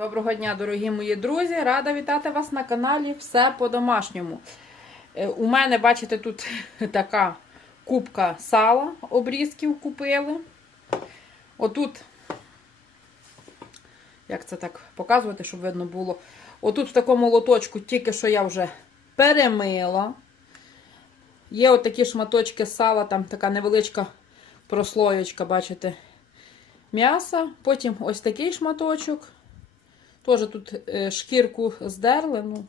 Доброго дня, дорогі мої друзі! Рада вітати вас на каналі Все по-домашньому. Е, У мене, бачите, тут така кубка сала обрізків купили. Отут, як це так показувати, щоб видно було. Отут в такому лоточку тільки що я вже перемила. Є отакі шматочки сала, там така невеличка прослоєчка, бачите, м'яса. Потім ось такий шматочок. Теж тут е, шкірку здерли. ну,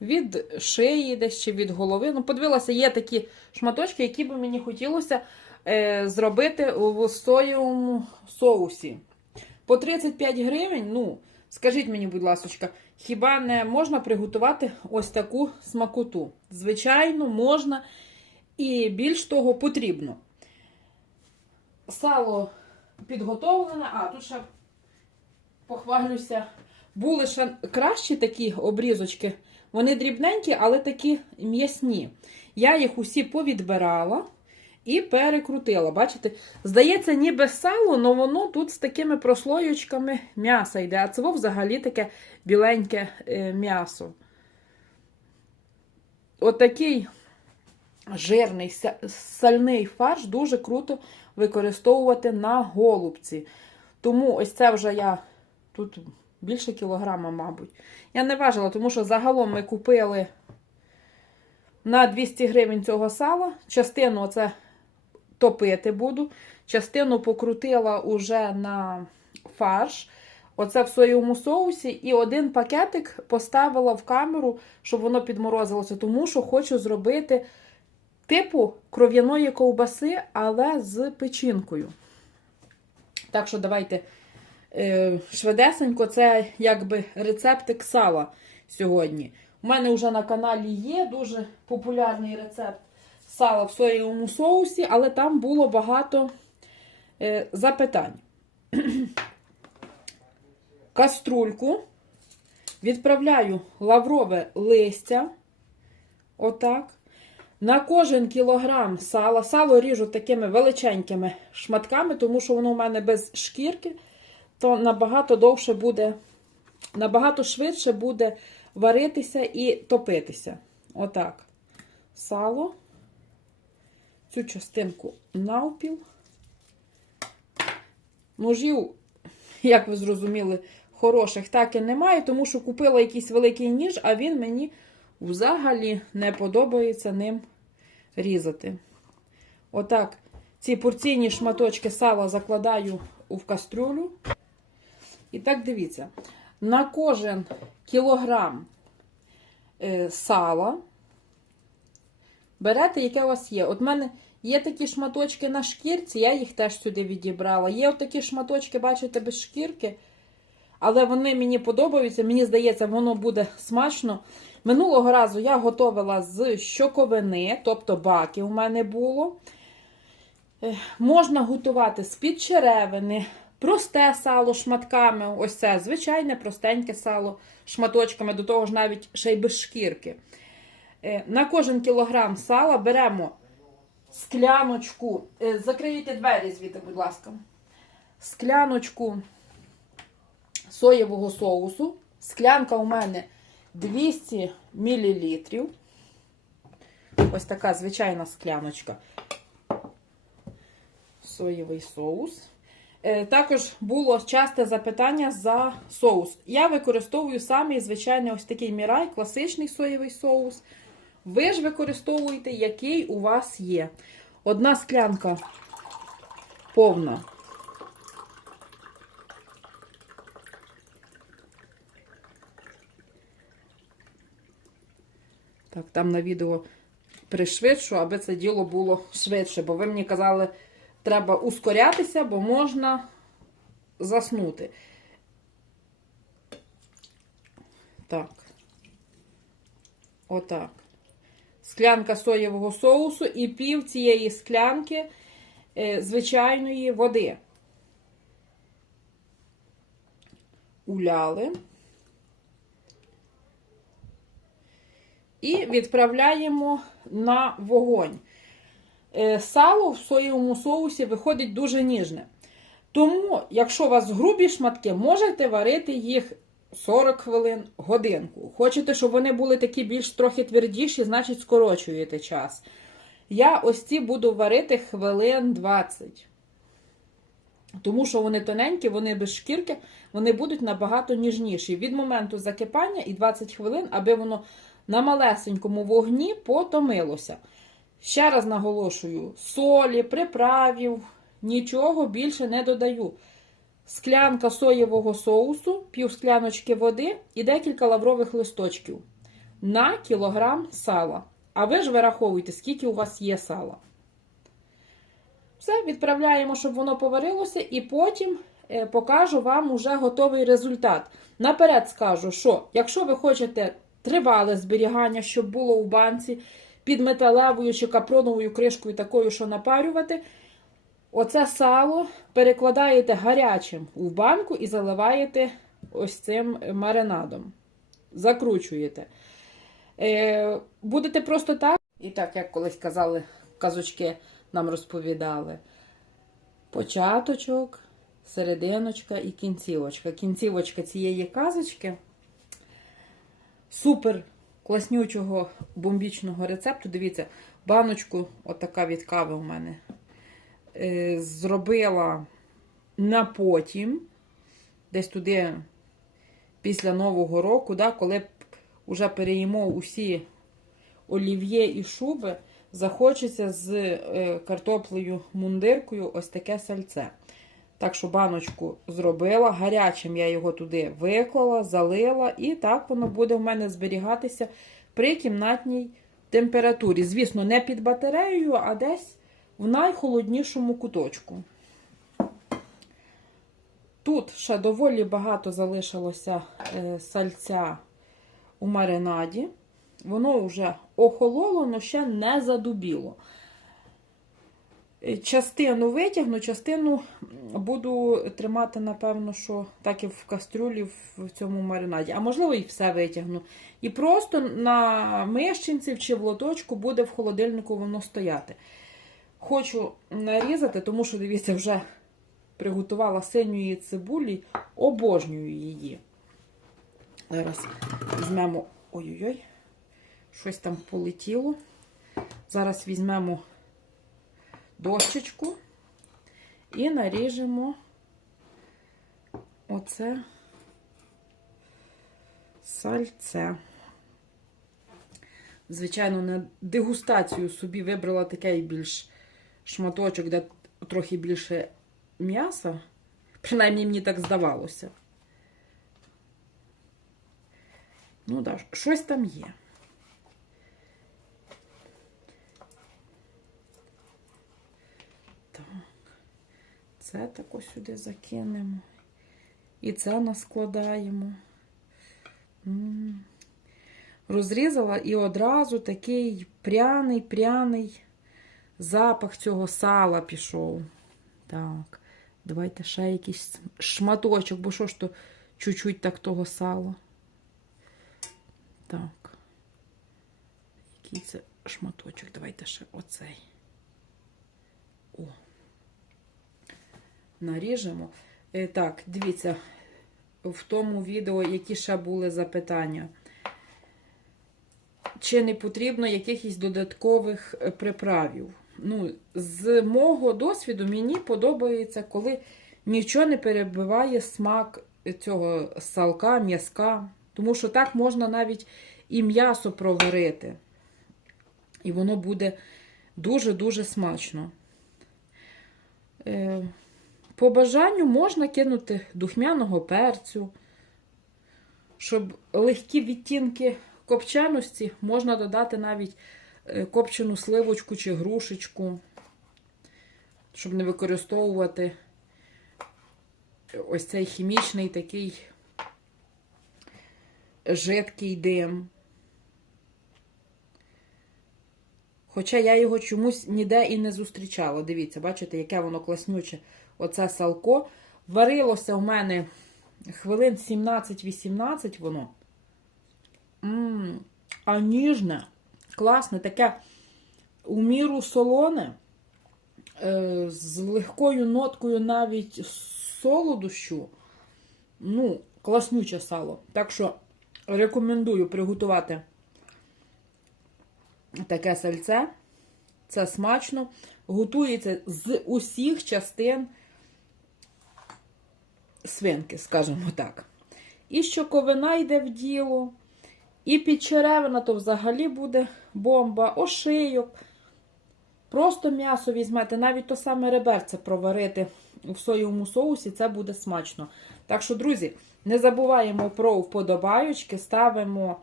Від шиї десь чи від голови. Ну, подивилася, є такі шматочки, які би мені хотілося е, зробити в соєвому соусі. По 35 гривень, ну, скажіть мені, будь ласка, хіба не можна приготувати ось таку смакоту? Звичайно, можна і більш того потрібно. Сало підготовлене, а тут ще похвалюся. Були ще кращі такі обрізочки. Вони дрібненькі, але такі м'ясні. Я їх усі повідбирала і перекрутила. Бачите? Здається, ніби сало, але воно тут з такими прослоєчками м'яса йде. А це взагалі таке біленьке е, м'ясо. Отакий жирний сальний фарш дуже круто використовувати на голубці. Тому ось це вже я тут більше кілограма, мабуть. Я не важила, тому що загалом ми купили на 200 гривень цього сала. Частину оце топити буду, частину покрутила уже на фарш. Оце в соєвому соусі, і один пакетик поставила в камеру, щоб воно підморозилося, тому що хочу зробити типу кров'яної ковбаси, але з печінкою. Так що давайте швидесенько, це якби рецептик сала сьогодні. У мене вже на каналі є дуже популярний рецепт сала в соєвому соусі, але там було багато е, запитань. Каструльку відправляю лаврове листя. Отак. На кожен кілограм сала. Сало ріжу такими величенькими шматками, тому що воно у мене без шкірки, то набагато довше буде, набагато швидше буде варитися і топитися. Отак. Сало. Цю частинку навпіл. Ножів, як ви зрозуміли, хороших так і немає, тому що купила якийсь великий ніж, а він мені взагалі не подобається ним різати. Отак, ці порційні шматочки сала закладаю у кастрюлю. І так дивіться, на кожен кілограм е, сала берете, яке у вас є. От в мене є такі шматочки на шкірці, я їх теж сюди відібрала. Є от такі шматочки, бачите, без шкірки. Але вони мені подобаються. Мені здається, воно буде смачно. Минулого разу я готувала з щоковини, тобто баки у мене було. Е, Можна готувати з-під черевини, просте сало шматками. Ось це звичайне, простеньке сало шматочками, до того ж навіть ще й без шкірки. Е, На кожен кілограм сала беремо скляночку. е, Закриєте двері звідти, будь ласка. Скляночку соєвого соусу. Склянка у мене 200 мл. Ось така звичайна скляночка. Соєвий соус. Е, Також було часте запитання за соус. Я використовую самий звичайний ось такий мірай, класичний соєвий соус. Ви ж використовуєте, який у вас є. Одна склянка повна. Так, там на відео пришвидшу, аби це діло було швидше. Бо ви мені казали, треба ускорятися, бо можна заснути. Так. Отак. Склянка соєвого соусу і пів цієї склянки е, звичайної води. Уляли. І відправляємо на вогонь. Е, Сало в соєвому соусі виходить дуже ніжне. Тому, якщо у вас грубі шматки, можете варити їх 40 хвилин, годинку. Хочете, щоб вони були такі більш трохи твердіші, значить скорочуєте час. Я ось ці буду варити хвилин 20. Тому що вони тоненькі, вони без шкірки, вони будуть набагато ніжніші. Від моменту закипання і 20 хвилин, аби воно на малесенькому вогні потомилося. Ще раз наголошую: солі, приправів, нічого більше не додаю. Склянка соєвого соусу, пів скляночки води і декілька лаврових листочків на кілограм сала. А ви ж вираховуйте, скільки у вас є сала. Все, відправляємо, щоб воно поварилося, і потім е, покажу вам уже готовий результат. Наперед скажу, що якщо ви хочете тривале зберігання, щоб було у банці під металевою чи капроновою кришкою, такою, що напарювати, оце сало перекладаєте гарячим в банку і заливаєте ось цим маринадом. Закручуєте. Е, будете просто так. І так, як колись казали, казочки нам розповідали. Початочок, серединочка і кінцівочка. Кінцівочка цієї казочки супер класнючого бомбічного рецепту. Дивіться, баночку, отака від кави у мене, е, зробила на потім, десь туди після Нового року, да, коли вже переїмо усі олів'є і шуби, захочеться з е, картоплею мундиркою ось таке сальце. Так що баночку зробила, гарячим я його туди виклала, залила, і так воно буде в мене зберігатися при кімнатній температурі. Звісно, не під батареєю, а десь в найхолоднішому куточку. Тут ще доволі багато залишилося е, сальця у маринаді. Воно вже охололо, але ще не задубіло. Е, Частину витягну, частину буду тримати, напевно, що так і в кастрюлі в цьому маринаді. А можливо, і все витягну. І просто на мищенці чи в лоточку буде в холодильнику воно стояти. Хочу нарізати, тому що, дивіться, вже приготувала синьої цибулі, обожнюю її. Зараз візьмемо. Ой-ой-ой, щось там полетіло. Зараз візьмемо дощечку і наріжемо оце сальце. Звичайно, на дегустацію собі вибрала такий більш шматочок, де трохи більше м'яса. Принаймні, мені так здавалося. Ну, так, щось там є. Це тако сюди закинемо. І це наскладаємо. Розрізала і одразу такий пряний, пряний запах цього сала пішов. Так, давайте ще якийсь шматочок, бо що ж то чуть-чуть так того сала. Так. Який це шматочок? Давайте ще оцей. О. Наріжемо. Е, так, дивіться, в тому відео, які ще були запитання. Чи не потрібно якихось додаткових е, приправів? Ну, з мого досвіду мені подобається, коли нічого не перебиває смак цього салка, м'язка. Тому що так можна навіть і м'ясо проварити. І воно буде дуже-дуже смачно. Е, по бажанню можна кинути духмяного перцю, щоб легкі відтінки копченості можна додати навіть е, копчену сливочку чи грушечку, щоб не використовувати ось цей хімічний такий жидкий дим. Хоча я його чомусь ніде і не зустрічала. Дивіться, бачите, яке воно класнюче, оце салко. Варилося у мене хвилин 17-18 воно. М -м, а ніжне, класне, таке у міру солоне. е, з легкою ноткою навіть солодощу. Ну, класнюче сало. Так що рекомендую приготувати таке сальце. Це смачно. Готується з усіх частин свинки, скажімо так. І щоковина йде в діло, і підчеревина, то взагалі буде бомба, ошийок. Просто м'ясо візьмете, навіть то саме реберце проварити в соєвому соусі, це буде смачно. Так що, друзі, не забуваємо про вподобаючки, ставимо,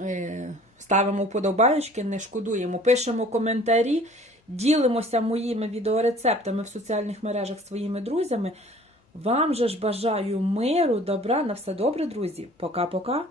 е, ставимо вподобаючки, не шкодуємо, пишемо коментарі, ділимося моїми відеорецептами в соціальних мережах своїми друзями. Вам же ж бажаю миру, добра, на все добре, друзі. Пока-пока.